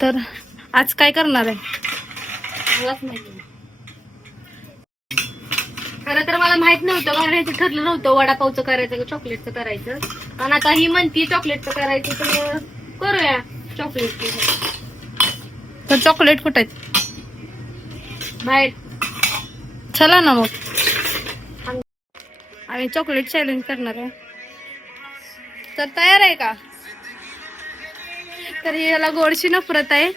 तर आज काय करणार आहे? मलाच माहिती खरं तर मला माहीत नव्हतं करायचं ठरलं नव्हतं वडापावचं करायचं का चॉकलेटचं करायचं. आणि आता ही म्हणती चॉकलेटचं करायचं तर करूया चॉकलेटचं तर चॉकलेट कुठं बाहेर. चला ना मग. आम्ही चॉकलेट चॅलेंज करणार आहे. तर तयार आहे का? तर याला गोडशी नफरत आहे.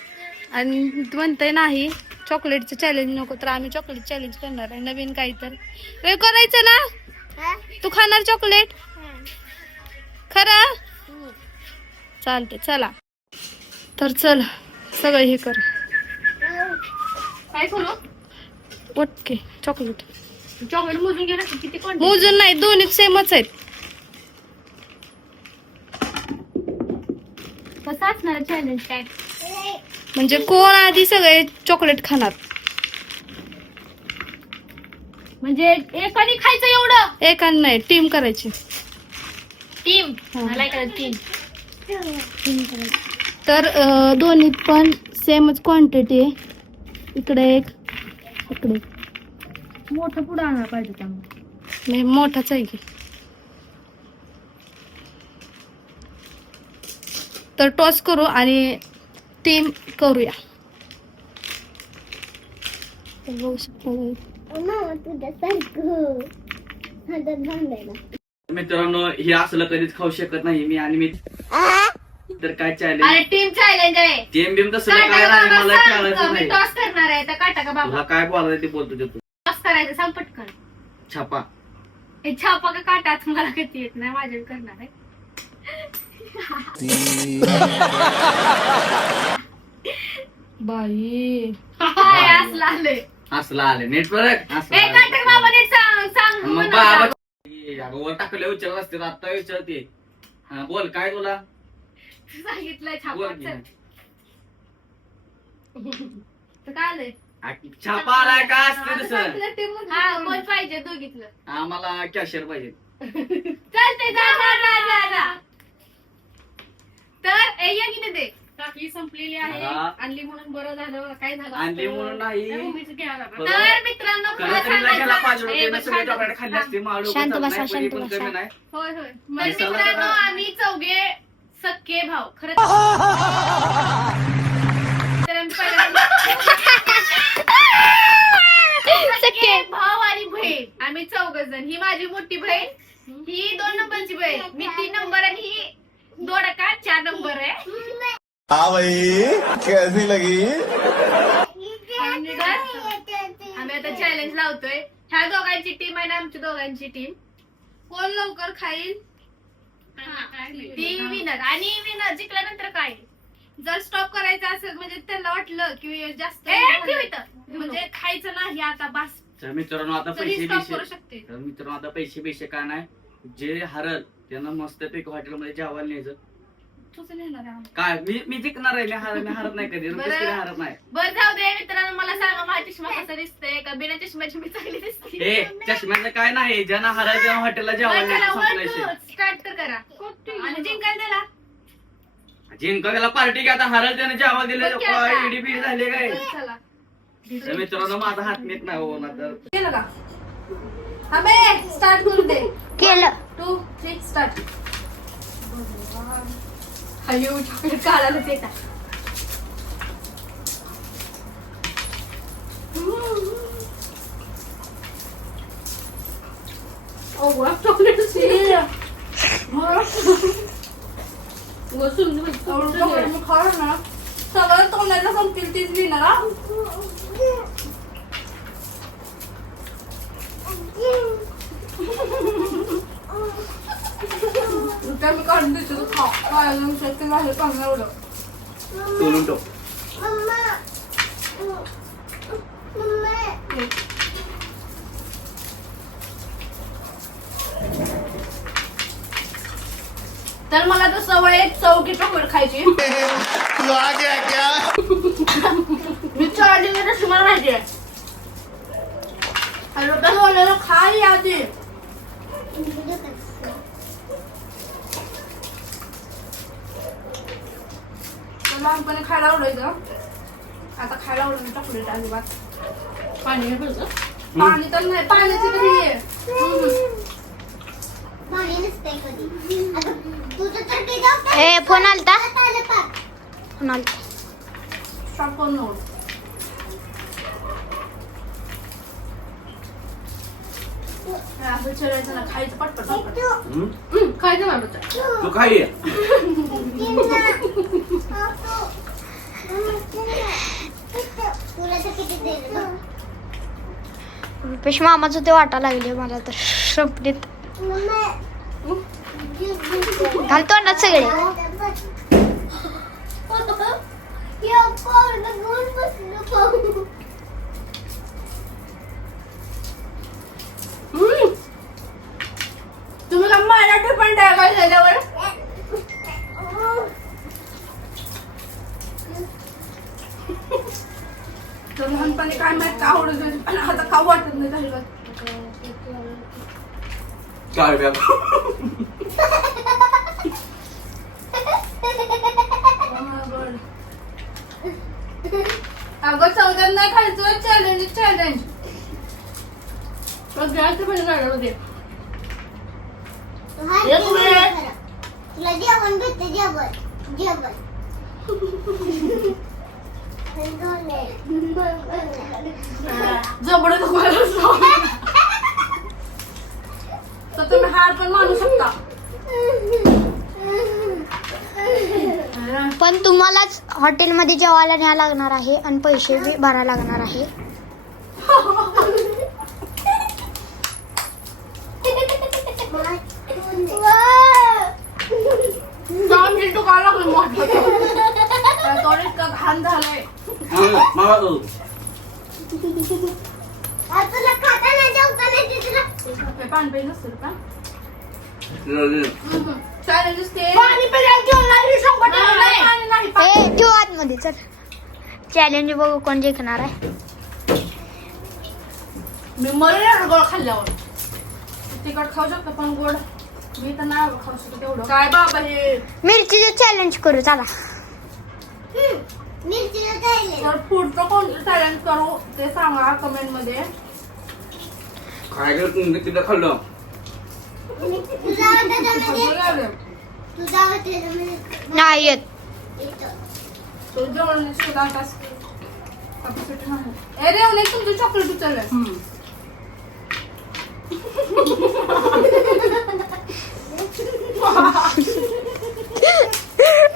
आणि म्हणतंय नाही चॉकलेटचं चॅलेंज नको तर आम्ही चॉकलेट चॅलेंज करणार आहे. नवीन काही तर वे करायचं ना? तू खाणार चॉकलेट खरं? चालते चला. तर चल सगळं हे कर. काय करू? ओके चॉकलेट चॉकलेट मोजून घे ना किती कोण मोजून नाही दोन्ही सेमच आहेत. कसं असणार चॅलेंज काय? म्हणजे कोण आधी सगळे चॉकलेट खाणार? म्हणजे एकाने खायचं एवढं? एकान नाही टीम करायची. टीम हा. मला काय टीम तर अं, दोन्हीत पण सेमच क्वांटिटी आहे. इकडे एक इकडे एक. मोठं पुढं आणायला पाहिजे त्यामुळे. नाही मोठाच आहे की. तर टॉस करू आणि टीम करूया. तर बघू शकता मित्रांनो हे असलं कधीच खाऊ शकत नाही मी आणि मी. तर काय अरे चॅलेंज टीम चॅलेंज आहे. टेम बिम तसं काटा काय का नाही बाबा मला सांग, खेळायचं मी नाही. टॉस करणार आहे तर काटा का बाबा? तुला काय बोलायचं ते बोलतो ते तू. करायचं सांग पटकन. छापा. हे छापा का काटा मला किती येत नाही माझ्या करणार आहे. बाई. हाय, असलं आलंय. असला आले नेटवर्क ए काटा का बाबा नीट सांग सांग मग म्हणा. बाबा ए, अगं वर टाकले विचारत असते आता विचारते हा बोल काय तुला? सांगितलंय बोल. तर काय आलंय? आ, छापा आलाय का असते तसं? हा कोण पाहिजे दोघीतलं. आम्हाला कॅशियर पाहिजे. चालते जा जा जा जा जा. तर ए या किती दे टाकी संपलेली आहे. हा. आणली म्हणून बरं झालं काय झालं आणली? म्हणून नाही. तर मित्रांनो खरं सांगायचं. ए, शांत बस. शांत बसा, बसा. नाही. होय होय. तर मसाला मित्रांनो आम्ही चौघे सक्के भाव खरं तर आम्ही पहिल्यांदा- सक्के भाव आणि बहीण. आम्ही चौघ जण ही माझी मोठी बहीण ही दोन नंबरची बहीण. मी तीन नंबर आणि ही दोन का? चार नंबर आहे. हाँ भाई कैसी लगी. आम्ही आता चॅलेंज लावतोय. ह्या दोघांची टीम आहे ना आमच्या दोघांची टीम कोण लवकर खाईल? ती विनर आणि विनर जिंकल्यानंतर काय? जर स्टॉप करायचं असेल म्हणजे त्यांना वाटलं की जास्त म्हणजे खायचं नाही आता बस. तर मित्रांनो आता तरी पैसे स्टॉप बिशे करू शकते. तर मित्रांनो आता पैसे बिशे काय नाही? जे हरल त्यांना मस्त पैकी हॉटेलमध्ये जेवायला न्यायचं. तुझं लिहिणार आहे काय? मी मी जिंकणार आहे मी हार मी हारत नाही कधी. हारत नाही. बर जाऊ दे मित्रांनो मला सांगा माझा चष्मा कसा दिसतोय? का बिना चष्म्याची मी चांगली दिसते? हे चष्म्याचं काय नाही. ज्यांना हराल त्यांना हॉटेलला जेवायला न्यायचं स्टार्ट तर करा. आणि जिंकायला त्याला जिंका त्याला पार्टी घ्या आता हराल त्याने जेवायला दिले. बिडी झाले काय? चला तर मित्रांनो माझा हात नीट नाही हो ना तर. केलं का? अबे स्टार्ट करू दे. केलं. टू थ्री स्टार्ट अयो चॉकलेट काढायला ते का चॉकलेट बसून मी खाणार ना सगळं तोंडाला संपतील तीच लिहिणार हा? काय मी काढून देते तू खा. चांगलं एवढं. सोलून टोक तर मला तर सवय आहे चौकी चॉकलेट खायची. तू आ गया क्या मी नाही तशी मला माहिती आहे. तर बोललेलं खा आधी लहानपणी खायला आवडायचं आता खायला आवडत नाही चॉकलेट अजिबात. पाणी हे पिलं? पाणी तर नाही पाण्याची तरी आहे. ए फोन आलता? फोन आलता. स्टॉप करून नोट खायचं पटपट? हम्म, खायचं ना बच्चा. तू. खाई. रुपेश मामाचं ते वाटा लागले मला तर संपलीत घाल तोंडात सगळे हम्म. तुम्ही का माझ्या टिफन टाकाय झाल्यावर तर लहानपणी काय माहीत का आवडत होती, पण आता खाऊ वाटत नाही झाली बॅग अगं चौदा नाही खायचं चॅलेंज चॅलेंज बघ, गॅसचं पाणी काढलं बघ हे. तुला जेवण भेटते जेवण जेवण. जबड तर तुम्ही हार पण मानू शकता. पण तुम्हालाच हॉटेलमध्ये जेवायला न्यावं लागणार आहे आणि पैसे बी भरायला लागणार आहे जाऊन गेली तू का लागली मोठं तोड इतकं घाण झालंय मला तो तुला खाताना जेवताना तुला हे पाणी पाहिजे नसेल का तिला चॅलेंज ते पाणी पाहिजे पाणी नाही ए ठेव आतमध्ये चल. चॅलेंज बघू कोण जिंकणार आहे. मी मरेल गोड खाल्ल्यावर. तिखट खाऊ शकतो पण गोड. मी तर नाही खाऊ शकतो तेवढं काय बाबा हे? मिरचीचं चॅलेंज करू चला. तर पुढचं कोणतं चॅलेंज करू ते सांगा कमेंटमध्ये. काय करत तुम्ही तिला खाल्लं बोलावलं. नाही येत तो जेवण सुद्धा तास कॅपॅसिटी नाही. ए रे नाही तुमचं चॉकलेट उचललंय हम्म.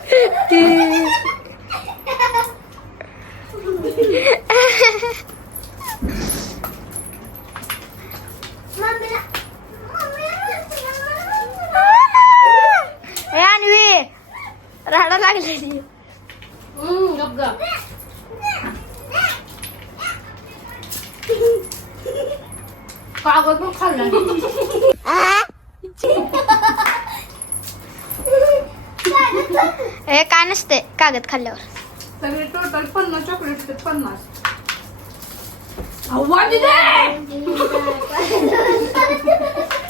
ए हे काय नसते कागद खाल्ल्यावर. सगळे टोटल पन्नास चॉकलेट ते पन्नास. अव्वा दिदे!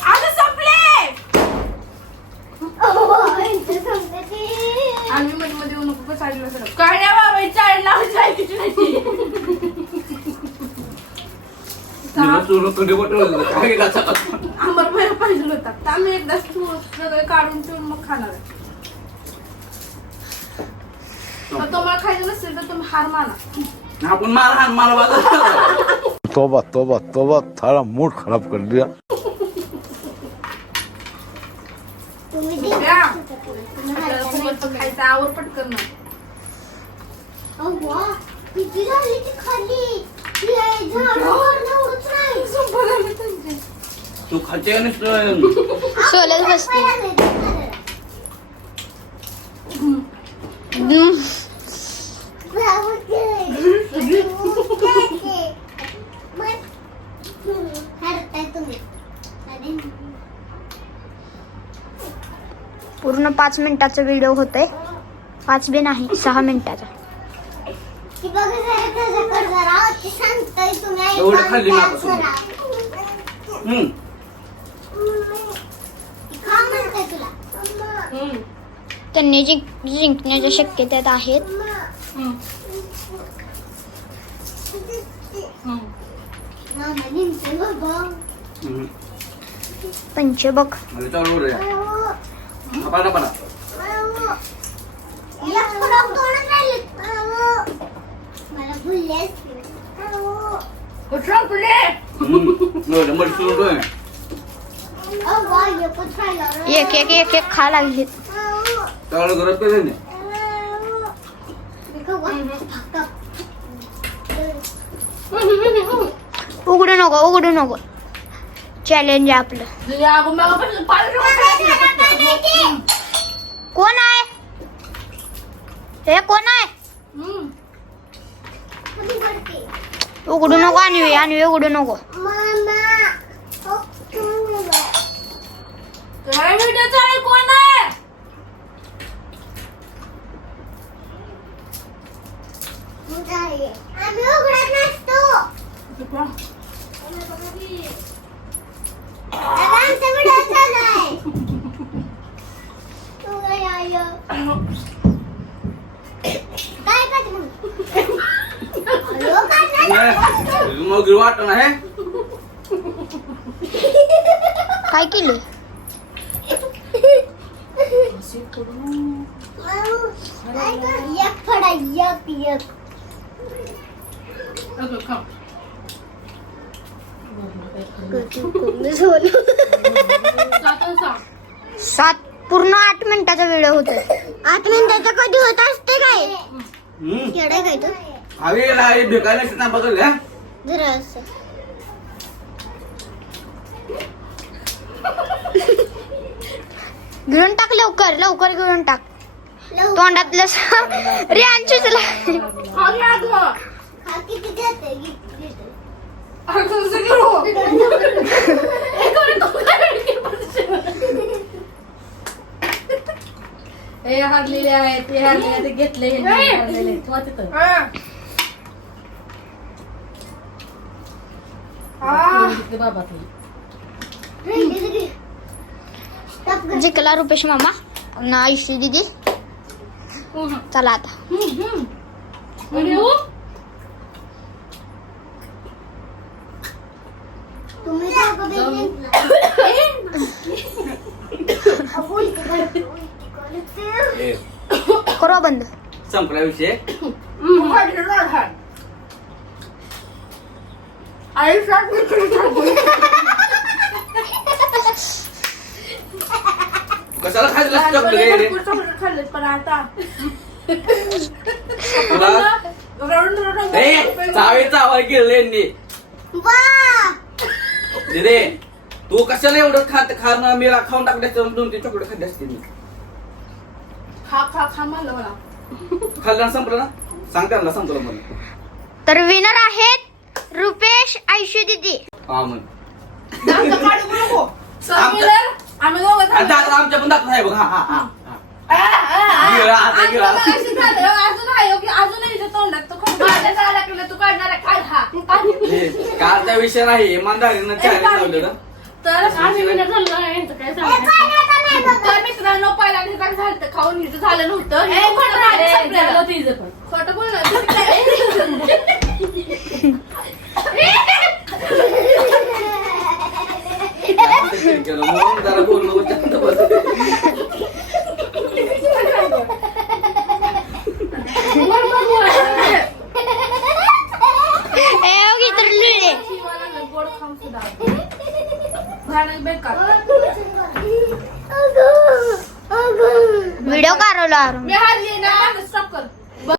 आता संपले! आम्ही मध्ये मध्ये येऊ नको साडीला सरक काय नाही बाबा चाळी लावायची ऐकायची नाही तिला चोरून कधी वाटलं काय केलं आंबर बाहेर पाहिजे होता. तर आम्ही एकदा सगळे काढून ठेवून मग खाणार आहे. तुम्हाला खायचं नसेल तर तुम्ही हार माना. आपण मार हाण मला बाजार तोबा तोबा तोबा थारा मूड खराब कर दिया खायचं पटकन. तू खाते सोलत बसते हम्म. पूर्ण पाच मिनिटाचा व्हिडिओ होतोय. पाच बी नाही सहा मिनिटाचा. एवढं खाल्ली मापासून हम्म. हम्म. त्यांनी जिंक जिंकण्याच्या शक्यता आहेत. हम्म. हम्म. हम्म. पंचे बघ. मला चालू रे. पडा पडा कुठं पुढे मड सुरू एक एक एक एक खा लागले. चालू करत काय नाही? उघडू नको उघडू नको. चॅलेंज आहे आपलं तुझ्या अगोदर पाहिजे कोण आहे हे कोण आहे हम्म. उघडू नको आणवी आणवी उघडू नको. काय व्हिडिओ चालेल कोण आहे आम्ही उघडत नसतो आमचा व्हिडिओ चालू आहे काय करते नाही काय केले. सात पूर्ण आठ मिनिटाचा व्हिडिओ होतो. आठ मिनिटाचा कधी होत असते काय. केडे काय तू? हवी लाई भिकायला ना बघल गिळून टाक लवकर लवकर गिळून टाक तोंडातलं अगं. अगं, सगळं हो. हे हारलेले आहे ते हारलेले ते घेतले हे नाही हारलेले. ठेवा तिथं. आ. घेतले बाबा. जिंकला रुपेश मामा ना आयुष्य दिदी. चला आता करू बंद संपला विषय. आयुष्यात मी तुला सांगू. कशाला खायला चॉकलेट लहानपणी रे भरपूर chocolate खाल्लेत, पण आता. तुला रडून रडून ए चावी चावाय गेले यांनी. दिदे तू कशाला एवढं खात खाणं मेला खाऊन टाकले दोन तीन चॉकलेट खाल्ले असते मी खा खा खा म्हणलं मला. खाल्लं ना संपलं ना? सांग त्यांना संपलं म्हणून. तर विनर आहेत रुपेश आयुष्य दिदी हा म्हण समीर, आम्ही दोघं आणि थांबलो. दाखला आमच्या पण दाखला आहे बघ हा हा हा हा. आ, आ, आ. गिळा, आता आज गिळा. बघा अशी झालं, अजून आहे हो की अजूनही हिच्या तोंडात तो माझ्या तू काढणार आहे, काढ हा. काढ. हे, कालचा विषय नाही इमानदारीनं चॅलेंज लावलेलं तर आम्ही विनर झालो यांचं काय सांगायचं तर मित्रांनो पहिला झालं खाऊन हिचं झालं नव्हतं हे खोटं. झालं तिचं पण. खोटं बोलणं